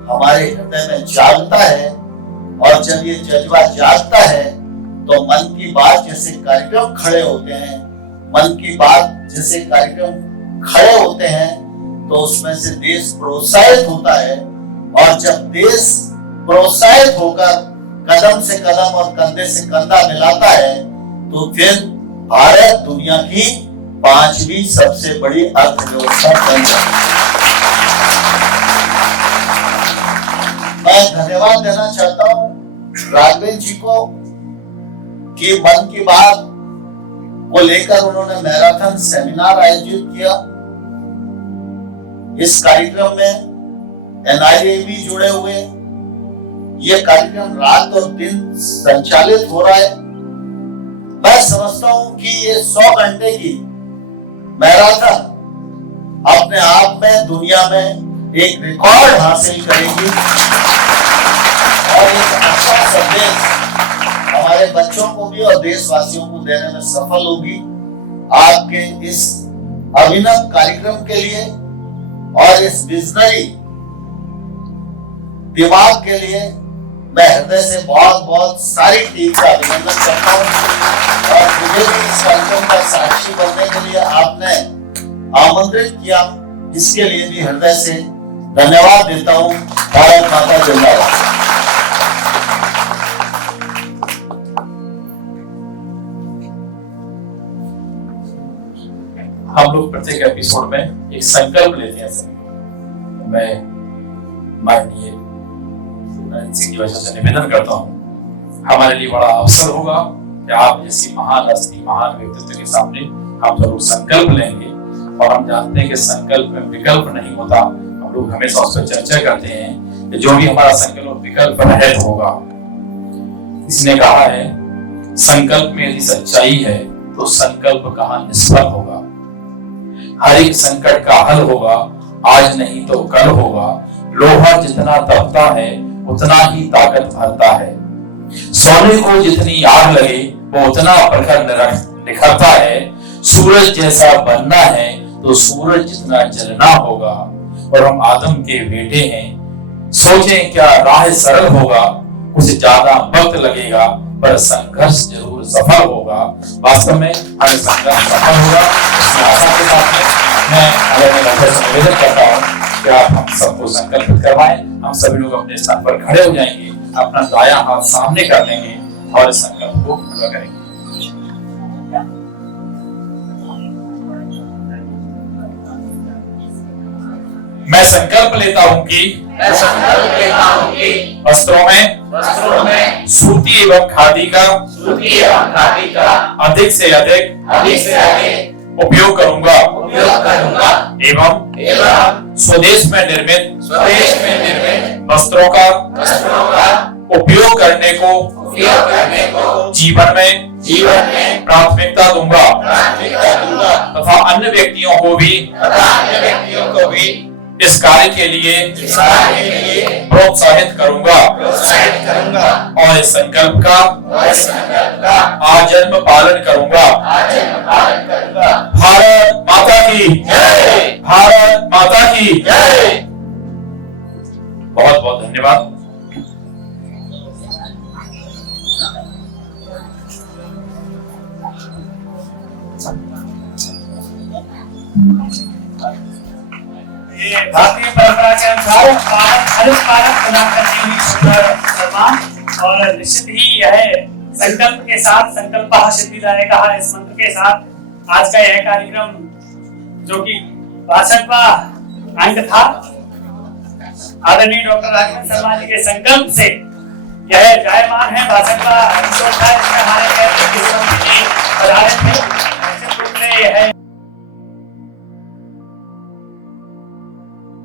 हमारे हृदय में जागता है, और जब ये जज्बा जागता है तो मन की बात जैसे कार्यक्रम खड़े होते हैं, मन की बात जैसे कार्यक्रम खड़े होते हैं, तो उसमें से देश प्रोत्साहित होता है, और जब देश प्रोत्साहित होकर कदम से कदम और कंधे से कंधा मिलाता है, तो फिर भारत दुनिया की 5वीं सबसे बड़ी अर्थव्यवस्था बन जाती है। मैं धन्यवाद देना चाहता हूं राघवेंद्र जी को कि मन की बात को लेकर उन्होंने मैराथन सेमिनार आयोजित किया। इस कार्यक्रम में NIA भी जुड़े हुए। ये कार्यक्रम रात और दिन संचालित हो रहा है। मैं समझता हूं कि ये 100 घंटे की मैराथन अपने आप में दुनिया में एक रिकॉर्ड हासिल करेगी, और एक अच्छा संदेश हमारे बच्चों को भी और देशवासियों को देने में सफल होगी। आपके इस अभिनव कार्यक्रम के लिए और इस विजनरी दिमाग के लिए मैं हृदय से बहुत बहुत सारी टीम का अभिनंदन करता हूं, और मुझे भी इस कार्यक्रम का साक्षी बनने के लिए आपने आमंत्रित किया, इसके लिए भी हृदय से धन्यवाद देता हूं। भारत माता जिंदाबाद। हम लोग प्रत्येक एपिसोड में एक संकल्प लेते हैं सर। मैं माननीय सिंह जी वजह से निवेदन करता हूँ, हमारे लिए बड़ा अवसर होगा कि आप जैसी महान हस्ती, महान व्यक्तित्व के सामने हम सब लोग संकल्प लेंगे, और हम जानते हैं कि संकल्प में विकल्प नहीं होता। हम लोग हमेशा उस पर चर्चा करते हैं कि जो भी हमारा संकल्प विकल्प रहित होगा। इसने कहा है संकल्प में यदि सच्चाई है तो संकल्प कहाँ निष्फल होगा। हर एक संकट का हल होगा, आज नहीं तो कल होगा। लोहा जितना तपता है उतना ही ताकत भरता है। सोने को जितनी आग लगे वो उतना प्रखर निखरता है। सूरज जैसा बनना है तो सूरज जितना जलना होगा। और हम आदम के बेटे हैं, सोचें क्या राह सरल होगा, कुछ ज्यादा वक्त लगेगा पर संघर्ष जरूर सफल होगा। वास्तव में हर संघर्ष सफल होगा। इस आशा के साथ मैं निवेदन करता हूँ कि आप हम सबको संकल्पित करवाएं। हम सभी लोग अपने स्थान पर खड़े हो जाएंगे, अपना दायां हाथ सामने कर लेंगे और इस संकल्प को पूरा करेंगे। मैं संकल्प लेता हूँ कि वस्त्रों में सूती एवं खादी का अधिक से अधिक उपयोग करूंगा एवं स्वदेश में निर्मित वस्त्रों का उपयोग करने को जीवन में प्राथमिकता दूंगा तथा अन्य व्यक्तियों को भी इस कार्य के लिए प्रोत्साहित करूंगा और इस संकल्प का आजन्म पालन करूंगा। भारत माता की जय। भारत माता की जय। बहुत बहुत धन्यवाद। के अनुसार पारक प्रदान करती हुई शर्मा और निश्चित ही यह संकल्प के साथ संकल्प सिद्धिदाय कहा इस मंत्र के साथ आज का यह कार्यक्रम जो कि 62वां अंक था आदरणीय डॉक्टर राजवंत शर्मा जी के संकल्प से यह जायमान है 62वां एपिसोड था जिसमें हमारे निश्चित रूप से यह